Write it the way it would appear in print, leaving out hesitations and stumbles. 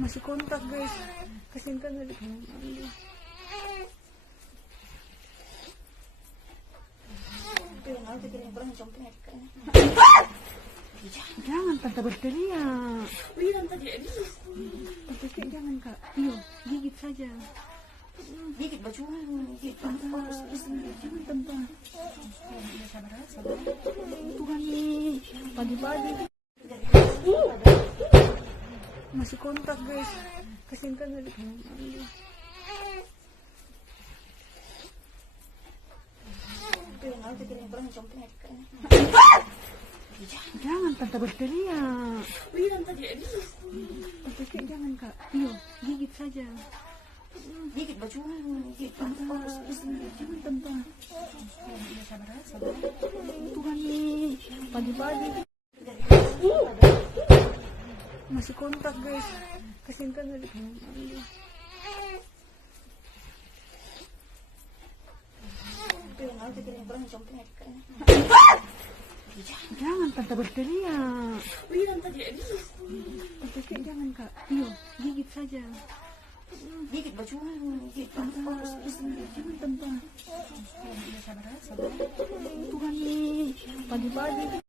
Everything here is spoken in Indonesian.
Masih kontak guys, kasihan kan dari jangan tante berteriak. Tante jangan kak, iyo gigit saja. Gigit bajuan, gigit tante. Jangan tante. Tuhan nih, pagi-pagi. Masih kontak guys, kasihan kan dari jangan tante berteriak. Tante jangan kak, iyo gigit saja. Gigit bajuan, gigit tante. Jangan tante. Tuhan nih, pagi-pagi. Masih kontak guys, kasihan kan dari jangan tante berteriak. Tante jangan kak, iyo gigit saja. Gigit bajuan, gigit tante. Jangan tante. Tuhan nih, pagi-pagi.